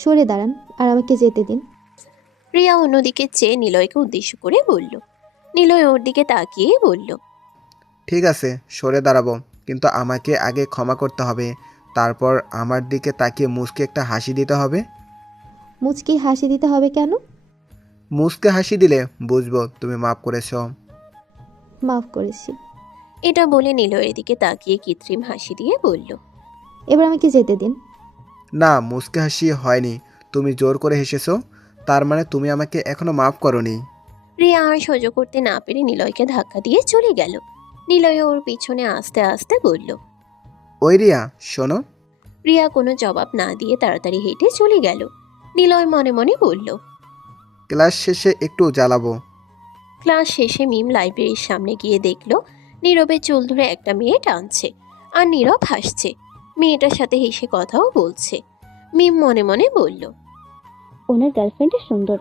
সরে দাঁড়ান আর আমাকে যেতে দিন। রিয়া অন্যদিকে চেয়ে নিলয়কে উদ্দেশ্য করে বলল। নিলয় ওর দিকে তাকিয়ে বলল, ঠিক আছে, সরে দাঁড়াবো, কিন্তু আমাকে আগে ক্ষমা করতে হবে। তারপর আমার দিকে তাকিয়ে মুচকে একটা হাসি দিতে হবে। মুচকি হাসি দিতে হবে কেন? মুচকে হাসি দিলে বুঝবো তুমি মাফ করেছো। মাফ করেছি। এটা বলে নিলয়ের দিকে তাকিয়ে কৃত্রিম হাসি দিয়ে বলল, এবার আমাকে যেতে দিন। না, মুচকে হাসি হয়নি, তুমি জোর করে হেসেছো। তার মানে তুমি আমাকে এখনো মাফ করোনি। রিয়া আর সহ্য করতে না পেরে নিলয়কে ধাক্কা দিয়ে চলে গেল। নিলয় ওর পিছনে আস্তে আস্তে বলল। ওই রিয়া, শোনো। রিয়া কোনো জবাব না দিয়ে তাড়াতাড়ি হেঁটে চলে গেল। নিলয় মনে মনে বলল। ক্লাস শেষে একটু জ্বালাবো। ক্লাস শেষে মিম লাইব্রেরির সামনে গিয়ে দেখলো নীরবের চুল ধরে একটা মেয়ে টানছে, আর নীরব হাসছে। মেয়েটার সাথে হেসে কথাও বলছে। মিম মনে মনে বলল। ওনার গার্লফ্রেন্ডটা সুন্দর।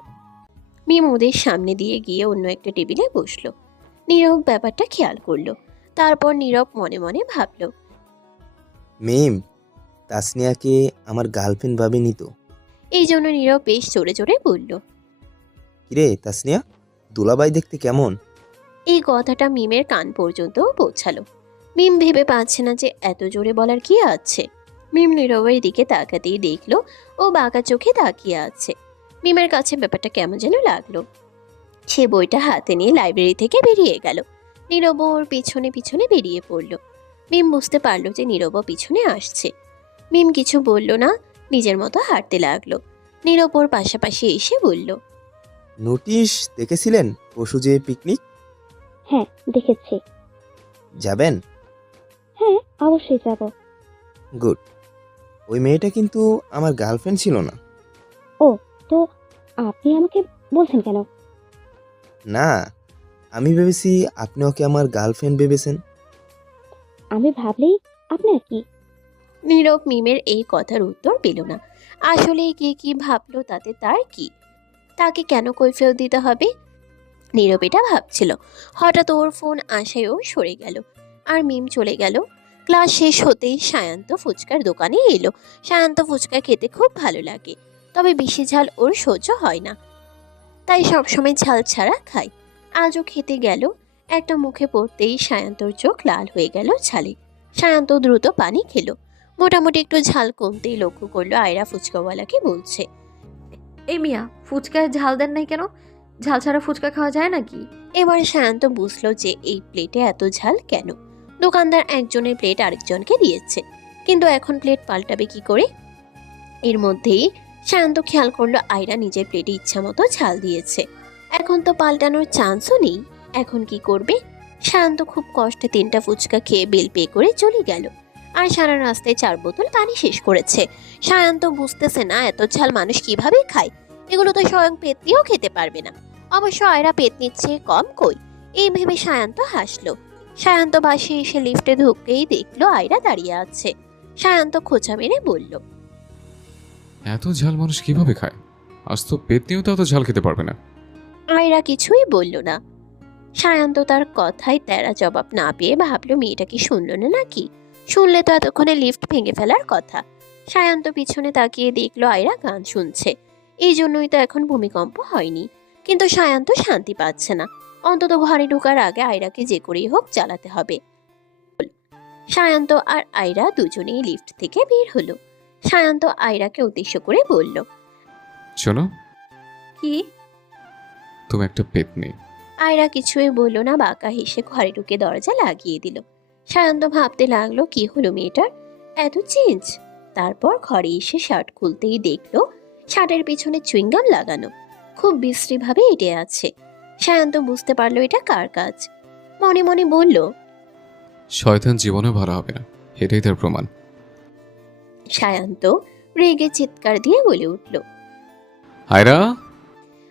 মিম ওদের সামনে দিয়ে গিয়ে অন্য একটা টেবিলে বসলো। নীরব ব্যাপারটা খেয়াল করলো। তারপর নীরব মনে মনে ভাবলো। মিম, তাসনিয়াকে আমার গার্লফ্রেন্ড ভাবেনি তো? এই জন্য নীরব বেশ জোরে জোরে বলল। কিরে তাসনিয়া, দুলাভাই দেখতে কেমন? এই কথাটা মিমের কান পর্যন্ত পৌঁছালো। মিম ভেবে পাচ্ছে না যে এত জোরে বলার কি আছে। মিম নীরবের দিকে তাকাতেই দেখলো ও বাঁকা চোখে তাকিয়ে আছে। মিমের কাছে ব্যাপারটা কেমন যেন লাগলো। সে বইটা হাতে নিয়ে লাইব্রেরি থেকে বেরিয়ে গেল। নীরব ওর পিছনে পিছনে বেরিয়ে পড়ল। মিম বুঝতে পারলো যে নীরব পিছনে আসছে। মিম কিছু বলল না, নিজের মতো হাঁটতে লাগলো। নীরব ওর পাশাপাশি এসে বলল। নোটিশ দেখেছিলেন পরশু যে পিকনিক? হ্যাঁ, দেখেছি। যাবেন? হ্যাঁ, অবশ্যই যাব। গুড। ওই মেয়েটা কিন্তু আমার গার্লফ্রেন্ড ছিল না। ও, তো আপনি আমাকে বলছেন কেন? না, আমি ভেবেছি আপনি ওকে আমার গার্লফ্রেন্ড ভেবেছেন। আমি ভাবলেই আপনার কি? নীরব মিমের এই কথার উত্তর পেল না। আসলে কে কি ভাবলো তাতে তার কি? তাকে কেন কৈফিয়ত দিতে হবে? নীরব এটা ভাবছিল। হঠাৎ ওর ফোন আসায়ও সরে গেল, আর মিম চলে গেল। ক্লাস শেষ হতেই সায়ান্ত ফুচকার দোকানে এলো। সায়ান্ত ফুচকা খেতে খুব ভালো লাগে, তবে বেশি ঝাল ওর সহ্য হয় না, তাই সবসময় ঝাল ছাড়া খায়। আজও খেতে গেল। একটা মুখে পড়তেই সায়ান্তর চোখ লাল হয়ে গেল ঝালে। সায়ান্ত দ্রুত পানি খেলো। মোটামুটি একটু ঝাল কমতেই লক্ষ্য করলো আয়রা ফুচকাওয়ালাকে বলছে। এই মিয়া, ফুচকায় ঝাল দেন নাই কেন? ঝাল ছাড়া ফুচকা খাওয়া যায় নাকি? এবার সায়ান্ত বুঝলো যে এই প্লেটে এত ঝাল কেন। দোকানদার একজনের প্লেট আরেকজনকে দিয়েছে, কিন্তু এখন প্লেট পাল্টাবে কি করে? এর মধ্যেই সায়ান্ত খেয়াল করলো আয়রা নিজের প্লেটে ইচ্ছা মতো ঝাল দিয়েছে। এখন তো পাল্টানোর চান্সও নেই। এখন কি করবে? সায়ান্ত খুব কষ্টে 3টা ফুচকা খেয়ে বিল পে করে চলে গেল, আর সারা রাস্তায় 4 বোতল পানি শেষ করেছে। সায়ান্ত বুঝতেছে না এত ঝাল মানুষ কিভাবে খায়। এগুলো তো স্বয়ং পেতনিও খেতে পারবে না। অবশ্য আয়রা পেতনির চেয়ে কম কই, এই ভেবে সায়ান্ত হাসলো। সায়ান্ত বাসে এসে লিফটে ঢুকতেই দেখলো আয়রা দাঁড়িয়ে আছে। সায়ান্ত খোঁচা মেরে বলল। এত ঝাল মানুষ কিভাবে খায়? আজ তো পেতনিও তো এত ঝাল খেতে পারবে না। আয়রা কিছুই বলল না। সায়ান্ত তার কথায় তেরা জবাব না পেয়ে ভাবলো মেয়েটা কি শুনলো না নাকি? শুনলে তো এতক্ষণে লিফট ভেঙে ফেলার কথা। সায়ান্ত পিছনে তাকিয়ে দেখলো আয়রা গান শুনছে। এই জন্যই তো এখন ভূমিকম্প হয়নি। কিন্তু সায়ান্ত শান্তি পাচ্ছে না। অন্তত ঘরে ঢোকার আগে আয়রাকে যে করেই হোক চালাতে হবে। সায়ান্ত আর আয়রা দুজনেই লিফট থেকে বের হলো। সায়ান্ত আয়রাকে উদ্দেশ্য করে বলল। শোনো, কি? তুমি একটা পেতনি। আয়রা কিছুই বলল না, বাঁকা হেসে ঘরে ঢুকে দরজা লাগিয়ে দিল। সায়ন্ত ভাবতে লাগলো কি হলো মেয়েটার, এত চেঞ্জ। তারপর ঘরে এসে শার্ট খুলতেই দেখলো শার্টের পিছনে চুইংগাম লাগানো, খুব বিশ্রীভাবে এঁটে আছে। সায়ন্ত বুঝতে পারলো এটা কার কাজ। মনে মনে বলল, শয়তান জীবনে ভালো হবে না, এটাই তার প্রমাণ। সায়ন্ত রেগে চিৎকার দিয়ে বলে উঠল। আয়রা!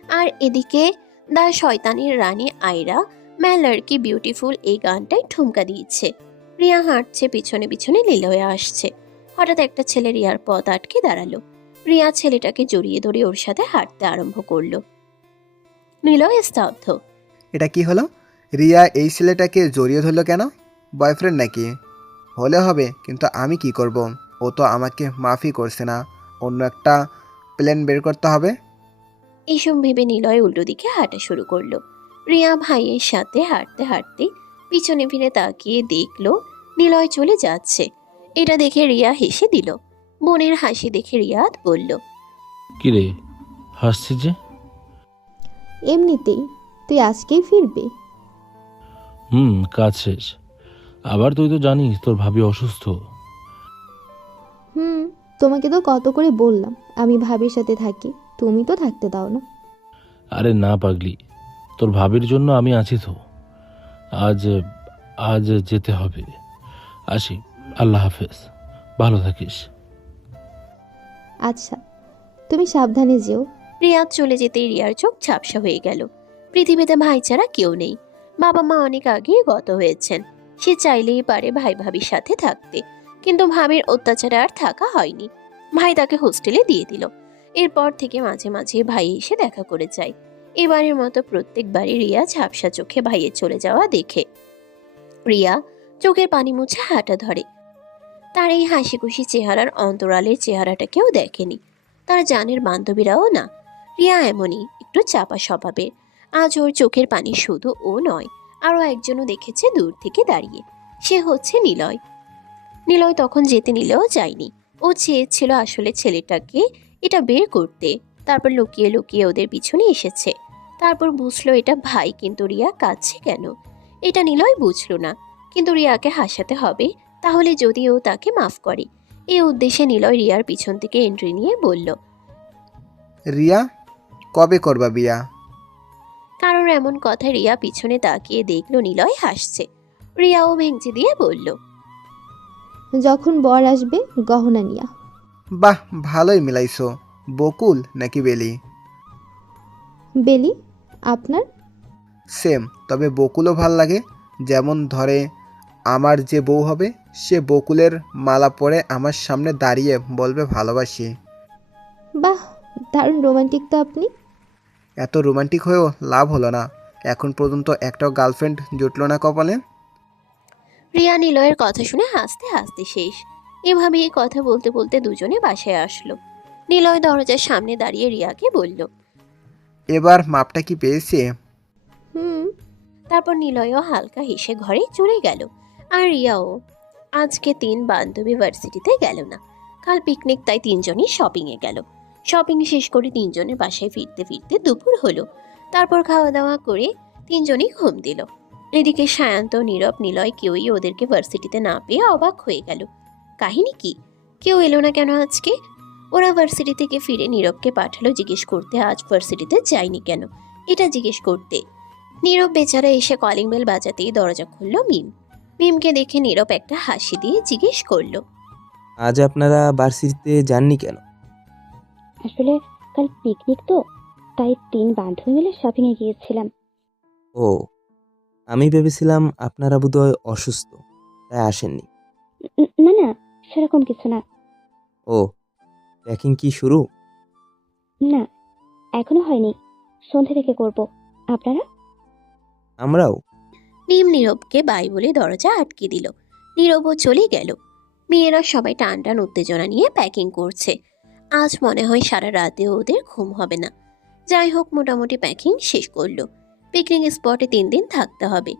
আর এদিকে দা শয়তানির রানী আয়রা ম্যালার কি বিউটিফুল এই গানটায় ঠুমকা দিচ্ছে। রিয়া হাঁটছে পিছনে পিছনে নিলয়ে আসছে। হঠাৎ একটা ছেলে রিয়ার পথ আটকে দাঁড়ালো। রিয়া ছেলেটাকে জড়িয়ে ধরে ওর সাথে হাঁটতে আরম্ভ করলো। নিলয় স্তব্ধ। এটা কি হলো? রিয়া এই ছেলেটাকে জড়িয়ে ধরলো কেন? বয়ফ্রেন্ড নাকি? হলে হবে, কিন্তু আমি কি করব? ও তো আমাকে মাফই করছে না, অন্য একটা প্ল্যান বের করতে হবে। এইসব ভেবে নিলয় উল্টো দিকে হাঁটা শুরু করলো। রিয়া ভাইয়ের সাথে হাঁটতে হাঁটতে পিছনে ফিরে তাকিয়ে দেখলো নিলয় চলে যাচ্ছে। এটা দেখে রিয়া হেসে দিল। বোনের হাসি দেখে রিয়াদ বলল, কিরে হাসছি যে? এমনিতেই। তুই আজকেই ফিরবি? কাজ শেষ। আবার তুই তো জানিস তোর ভাবি অসুস্থ। তোমাকে তো কত করে বললাম আমি ভাবির সাথে থাকি, তুমি তো থাকতে দাও না। আরে না পাগলি, তোর ভাবির জন্য আমি আছি তো। আজ আজ যেতে হবে। আসি, আল্লাহ হাফেজ, ভালো থাকিস। আচ্ছা, তুমি সাবধানে যেও। রিয়াদ চলে যেতেই রিয়ার চোখ ঝাপসা হয়ে গেল। পৃথিবীতে ভাই ছাড়া কেউ নেই। বাবা মা অনেক আগেই গত হয়েছেন। সে চাইলেই পারে ভাই ভাবির সাথে থাকতে, কিন্তু ভাবির অত্যাচারে আর থাকা হয়নি। ভাই তাকে হোস্টেলে দিয়ে দিল। এরপর থেকে মাঝে মাঝে ভাই এসে দেখা করে যায়। এবারের মতো প্রত্যেকবারই রিয়া ঝাপসা চোখে ভাইয়ের চলে যাওয়া দেখে রিয়া চোখের পানি মুছে হাঁটা ধরে। তার এই হাসি খুশি চেহারার অন্তরালের চেহারাটা কেউ দেখেনি, তার জানের বান্ধবীরাও না। রিয়া এমনই একটু চাপা স্বভাবের। আজ ওর চোখের পানি শুধু ও নয়, আরও একজনও দেখেছে দূর থেকে দাঁড়িয়ে। সে হচ্ছে নিলয়। নিলয় তখন যেতে নিলেও যায়নি। ও চেয়েছিল আসলে ছেলেটাকে এটা বের করতে, তারপর লুকিয়ে লুকিয়ে ওদের পিছনে এসেছে। তারপর বুঝলো এটা ভাই, কিন্তু রিয়া কাঁদছে কেন এটা নিলয় বুঝলো না। কিন্তু রিয়াকে হাসাতে হবে, তাহলে যদি ও তাকে মাফ করে। এই উদ্দেশ্যে নিলয় রিয়ার পিছন থেকে এন্ট্রি নিয়ে বলল, রিয়া, কবে করবা বিয়া? কারোর এমন কথা রিয়া পিছনে তাকিয়ে দেখলো নিলয় হাসছে। রিয়াও ভেঙচি দিয়ে বলল, যখন বর আসবে গহনা নিয়া। বাহ, ভালোই মিলাইছো। বকুল নাকি বেলি? বেলি। আপনার? সেম, তবে বকুলও ভাল লাগে। যেমন ধরে আমার যে বউ হবে সে বকুলের মালা পরে আমার সামনে দাঁড়িয়ে বলবে ভালোবাসি। বাহ, দারুণ রোমান্টিক তো আপনি। এত রোমান্টিক হয়েও লাভ হলো না। এখন পর্যন্ত একটাও গার্লফ্রেন্ড জুটলো না কপালে। রিয়া নিলয়ের কথা শুনে হাসতে হাসতে শেষ। এভাবেই কথা বলতে বলতে দুজনে বাসায় আসলো। নিলয় দরজার সামনে দাঁড়িয়ে রিয়াকে বলল, এবার মাপটা কি পেয়েছে? হুম। তারপর নিলয়ও হালকা হেসে ঘরে চলে গেল। আর রিয়াও আজকে 3 বান্ধবী ভার্সিটিতে গেল না। কাল পিকনিক, তাই 3জনই শপিংয়ে গেল। শপিং শেষ করে 3জনের বাসায় ফিরতে ফিরতে দুপুর হলো। তারপর খাওয়া দাওয়া করে 3জনই ঘুম দিল। এদিকে সায়ন্ত, নীরব, নিলয় কেউই ওদেরকে ভার্সিটিতে না পেয়ে অবাক হয়ে গেল। কাহিনী কি? কেউ এলো না কেন আজকে? ওরা ভার্সিটি থেকে ফিরে নীরবকে পাঠালো জিজ্ঞেস করতে আজ ভার্সিটিতে যায়নি কেন, এটা জিজ্ঞেস করতে। নীরব বেচারা এসে কলিং বেল বাজাতেই দরজা খুলল মিম। মিমকে দেখে নীরব একটা হাসি দিয়ে জিজ্ঞেস করলো, আজ আপনারা ভার্সিটিতে যাননি কেন? আসলে কাল পিকনিক তো, তাই 3 বান্ধবী মিলে শপিংয়ে গিয়েছিলাম। ও, আমি ভেবেছিলাম আপনারা বোধহয় অসুস্থ, তাই আসেননি। না না, সেরকম কিছু না। ও, প্যাকিং কি শুরু? না, এখনো হয়নি, সন্ধ্যে থেকে করব। আপনারা? আমরাও। মিম নীরবকে বাই বলে দরজা আটকে দিল। নীরবও চলে গেল। মেয়েরা সবাই টান টান উত্তেজনা নিয়ে প্যাকিং করছে। আজ মনে হয় সারা রাতেও ওদের ঘুম হবে না। যাই হোক, মোটামুটি প্যাকিং শেষ করলো। পিকনিক স্পটে 3 দিন থাকতে হবে।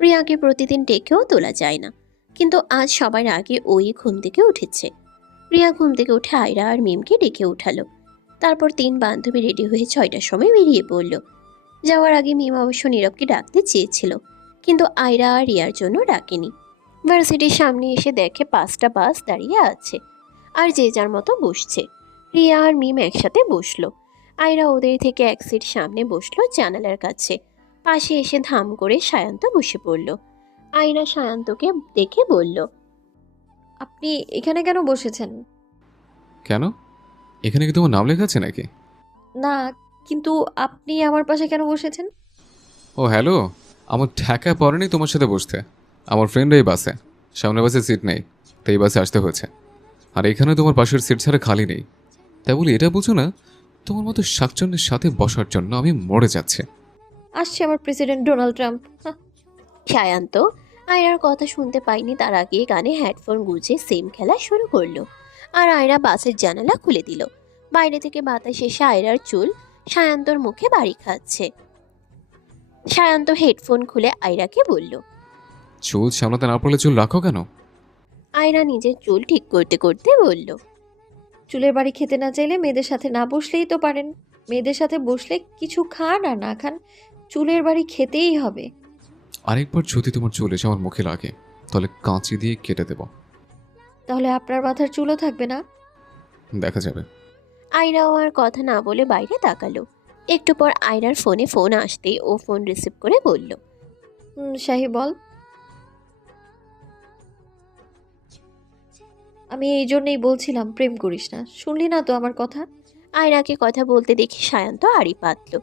রিয়াকে প্রতিদিন ডেকেও তোলা যায় না, কিন্তু আজ সবার আগে ওই ঘুম থেকে উঠেছে। রিয়া ঘুম থেকে উঠে আয়রা আর মিমকে ডেকে উঠালো। তারপর 3 বান্ধবী রেডি হয়ে 6টার সময় বেরিয়ে পড়ল। যাওয়ার আগে মিম অবশ্য নীরবকে ডাকতে চেয়েছিল, কিন্তু আয়রা আর রিয়ার জন্য ডাকেনি। ভার্সিটির সামনে এসে দেখে 5টা বাস দাঁড়িয়ে আছে, আর যে যার মতো বসছে। রিয়া আর মিম একসাথে বসলো। আয়রা ওদের থেকে এক সিট সামনে বসলো জানালার কাছে। পাশে এসে ধাম করে সায়ন্ত বসে পড়ল। আয়রা সায়ন্তকে দেখে বলল, আপনি এখানে কেন বসেছেন? কেন? এখানে কি তোমার নাম লেখা আছে নাকি? না, কিন্তু আপনি আমার পাশে কেন বসেছেন? ও হ্যালো, আমার ঠেকা পড়েনি তোমার সাথে বসতে। আমার ফ্রেন্ড এই বাসে, সামনের বাসে সিট নেই, তাই এই বাসে আসতে হয়েছে। আর এখানে তোমার পাশের সিট ছাড়া খালি নেই। তাই বলি এটা বুঝো না, তোমার মতো শাকচন্নের সাথে বসার জন্য আমি মরে যাচ্ছি। আসছে আমার প্রেসিডেন্ট ডোনাল্ড ট্রাম্প। সায়ন্ত আয়রার কথা শুনতে পায়নি, তার আগে কানে হেডফোন গুঁজে সেম খেলা শুরু করলো। আর আয়রা বাসের জানালা খুলে দিল। বাইরে থেকে বাতাস এসে আয়রার চুল সায়ান্তর মুখে বাড়ি খাচ্ছে। সায়ান্ত হেডফোন খুলে আয়রাকে বলল। চুল সামলাতে না পারলে চুল রাখো কেন? আয়রা নিজের চুল ঠিক করতে করতে বলল। চুলের বাড়ি খেতে না চাইলে মেয়েদের সাথে না বসলেই তো পারেন। মেয়েদের সাথে বসলে কিছু খান আর না খান, চুলের বাড়ি খেতেই হবে। আরেকবার যদি তোমার চুল এসে আমার মুখে লাগে তাহলে কাঁচি দিয়ে কেটে দেব। তাহলে আপনার মাথার চুলও থাকবে না। দেখা যাবে। আয়রাও আর কথা না বলে বাইরে তাকালো। একটু পর আয়রার ফোনে ফোন আসতে ও ফোন রিসিভ করে বলল। শাহি বল। আমি এই জন্যই বলছিলাম প্রেম করিস না, শুনলি না তো আমার কথা। আয়রাকে কথা বলতে দেখে সায়ান্ত আড়ি পাতল।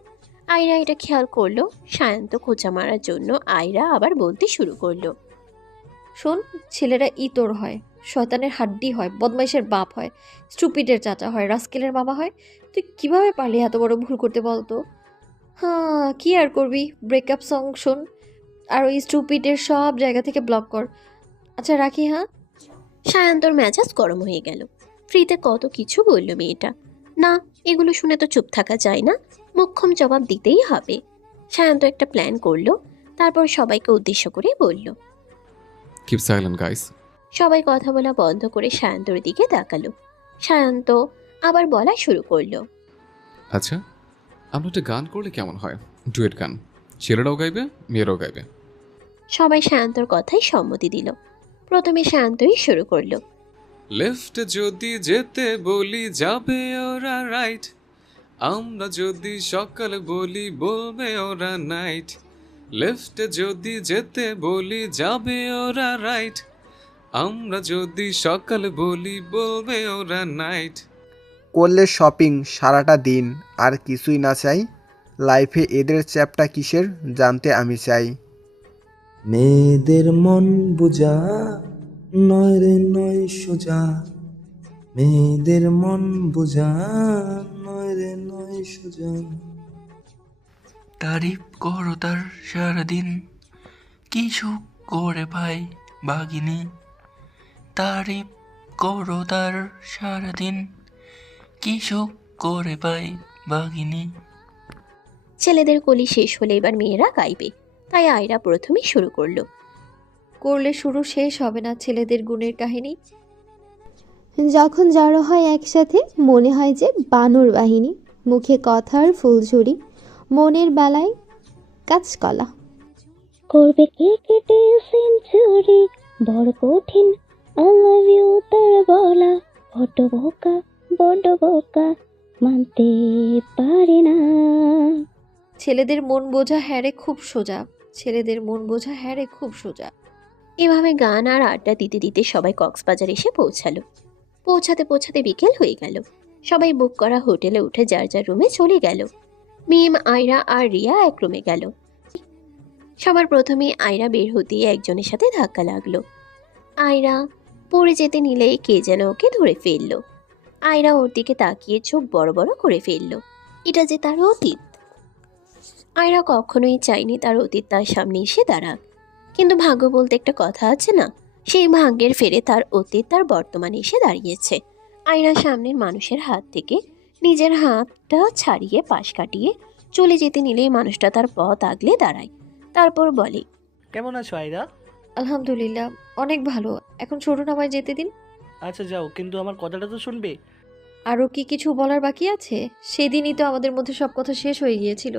আয়রা এটা খেয়াল করলো। সায়ান্ত খোঁচা মারার জন্য আয়রা আবার বলতে শুরু করলো। শোন, ছেলেরা ইতর হয়, শয়তানের হাড্ডি হয়, বদমাইশের বাপ হয়, স্টুপিডের চাচা হয়, রাস্কেলের মামা হয়। তুই কিভাবে পারলি এত বড় ভুল করতে বলতো? হ্যাঁ, কি আর করবি, ব্রেকআপ সং শোন আর ওই স্টুপিডের সব জায়গা থেকে ব্লক কর। আচ্ছা রাখি, হ্যাঁ। সায়ান্তর মেজাজ গরম হয়ে গেল। ফ্রিতে কত কিছু বলল মেয়েটা। না, এগুলো শুনে তো চুপ থাকা যায় না, মোক্ষম জবাব দিতেই হবে। সায়ান্ত একটা প্ল্যান করলো। তারপর সবাইকে উদ্দেশ্য করে বলল। Keep silent guys. সবাই কথা বলা বন্ধ করে সায়ান্তর দিকে তাকালো। সায়ান্ত আবার বলা শুরু করলো। আচ্ছা, আমরা একটা গান করলে কেমন হয়? ডুয়েট গান, ছেলেরাও গাইবে মেয়েরাও গাইবে। সবাই সায়ান্তর কথাই সম্মতি দিল। প্রথমে সায়ান্তই শুরু করলো। লেফট যদি যেতে বলি যাবে ওরা রাইট, আমরা যদি সকাল বলি বলবে ওরা নাইট। লেফট যদি যেতে বলি যাবে ওরা রাইট, আমরা যদি সকাল বলি বলবে ওরা নাইট। করলে শপিং সারাটা দিন, আর কিছুই না চাই। লাইফে এদের চ্যাপটা কিসের জানতে আমি চাই। মেয়েদের মন বোঝা নয় রে নয় সোজা, মেয়েদের মন বোঝা নয় রে নয় সোজা। তারিফ করো তার সারাদিন, কি সুখ করে পাই বাগিনী। তারিফ করো তার সারাদিন, কি সুখ করে পাই বাগিনী। ছেলেদের কলি শেষ হলে এবার মেয়েরা গাইবে, তাই আয়রা প্রথমে শুরু করলো। করলে শুরু শেষ হবে না ছেলেদের গুণের কাহিনী। যখন জড়ো হয় একসাথে মনে হয় যে বানর বাহিনী, মুখে কথার ফুলঝুরি, মনের বেলায় কাঁচকলা। করবে কে কেটে সেঞ্চুরি, বড় কঠিন আই লাভ ইউ তার বলা। বড্ড বোকা মানতে পারি না। ছেলেদের মন বোঝা হ্যারে খুব সোজা, ছেলেদের মন বোঝা হ্যারে খুব সোজা। এভাবে গান আর আড্ডা দিতে দিতে সবাই কক্সবাজার এসে পৌঁছালো। পৌঁছাতে পৌঁছাতে বিকেল হয়ে গেল। সবাই বুক করা হোটেলে উঠে যার যার রুমে চলে গেল। মিম, আয়রা আর রিয়া এক রুমে গেল। সবার প্রথমে আয়রা বের হতেই একজনের সাথে ধাক্কা লাগলো। আয়রা পড়ে যেতে নিলে কে যেন ওকে ধরে ফেললো। আয়রা ওর দিকে তাকিয়ে চোখ বড় বড় করে ফেললো। এটা যে তার অতীত। আয়রা কখনোই চায়নি তার অতীত তার সামনে এসে দাঁড়াক, কিন্তু ভাগ্য বলতে একটা কথা আছে না, সেই ভাগ্যের ফেরে তার অতীত তার বর্তমানে এসে দাঁড়িয়েছে। আয়রা সামনের মানুষের হাত থেকে নিজের হাতটা ছাড়িয়ে পাশ কাটিয়ে চলে যেতে নিলেই মানুষটা তার পথ আগলে দাঁড়ায়। তারপর বলে, কেমন আছো আয়রা? আলহামদুলিল্লাহ, অনেক ভালো। এখন চলুন আমায় যেতে দিন। আচ্ছা যাও, কিন্তু আমার কথাটা তো শুনবে। আরও কি কিছু বলার বাকি আছে? সেদিনই তো আমাদের মধ্যে সব কথা শেষ হয়ে গিয়েছিল,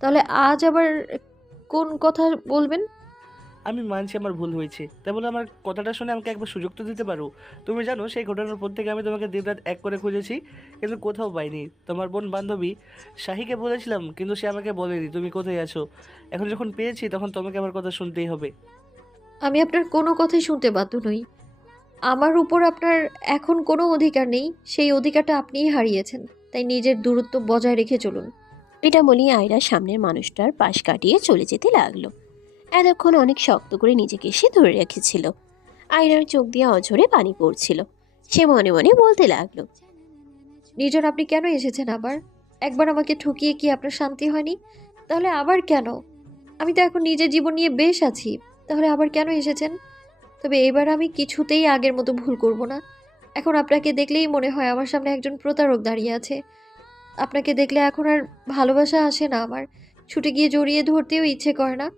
তাহলে আজ আবার কোন কথা বলবেন? আমি মানছি আমার ভুল হয়েছে, তাই বলে আমার কথাটা শুনে আমাকে একবার সুযোগ তো দিতে পারো। তুমি জানো সেই ঘটনার পর থেকে আমি তোমাকে দিনরাত এক করে খুঁজেছি, কিন্তু কোথাও পাইনি। তোমার বোন বান্ধবী শাহিকে বলেছিলাম, কিন্তু সে আমাকে বলেনি তুমি কোথায় আছো। এখন যখন পেয়েছি তখন তোমাকে আমার কথা শুনতেই হবে। আমি আপনার কোনো কথাই শুনতে বাধ্য নই। আমার উপর আপনার এখন কোনো অধিকার নেই, সেই অধিকারটা আপনিই হারিয়েছেন। তাই নিজের দূরত্ব বজায় রেখে চলুন। এটা বলেই আয়রা সামনের মানুষটার পাশ কাটিয়ে চলে যেতে লাগলো। এতক্ষণ অনেক শক্ত করে নিজেকে সে ধরে রেখেছিল। আয়রার চোখ দিয়ে অঝরে পানি পড়ছিল। সে মনে মনে বলতে লাগলো, নির্জন, আপনি কেন এসেছেন আবার? একবার আমাকে ঠকিয়ে কি আপনার শান্তি হয়নি? তাহলে আবার কেন? আমি তো এখন নিজের জীবন নিয়ে বেশ আছি, তাহলে আবার কেন এসেছেন? তবে এবার আমি কিছুতেই আগের মতো ভুল করব না। এখন আপনাকে দেখলেই মনে হয় আমার সামনে একজন প্রতারক দাঁড়িয়ে আছে। আপনাকে দেখলে এখন আর ভালোবাসা আসে না আমার। ছুটে গিয়ে জড়িয়ে ধরতেও ইচ্ছে করে না।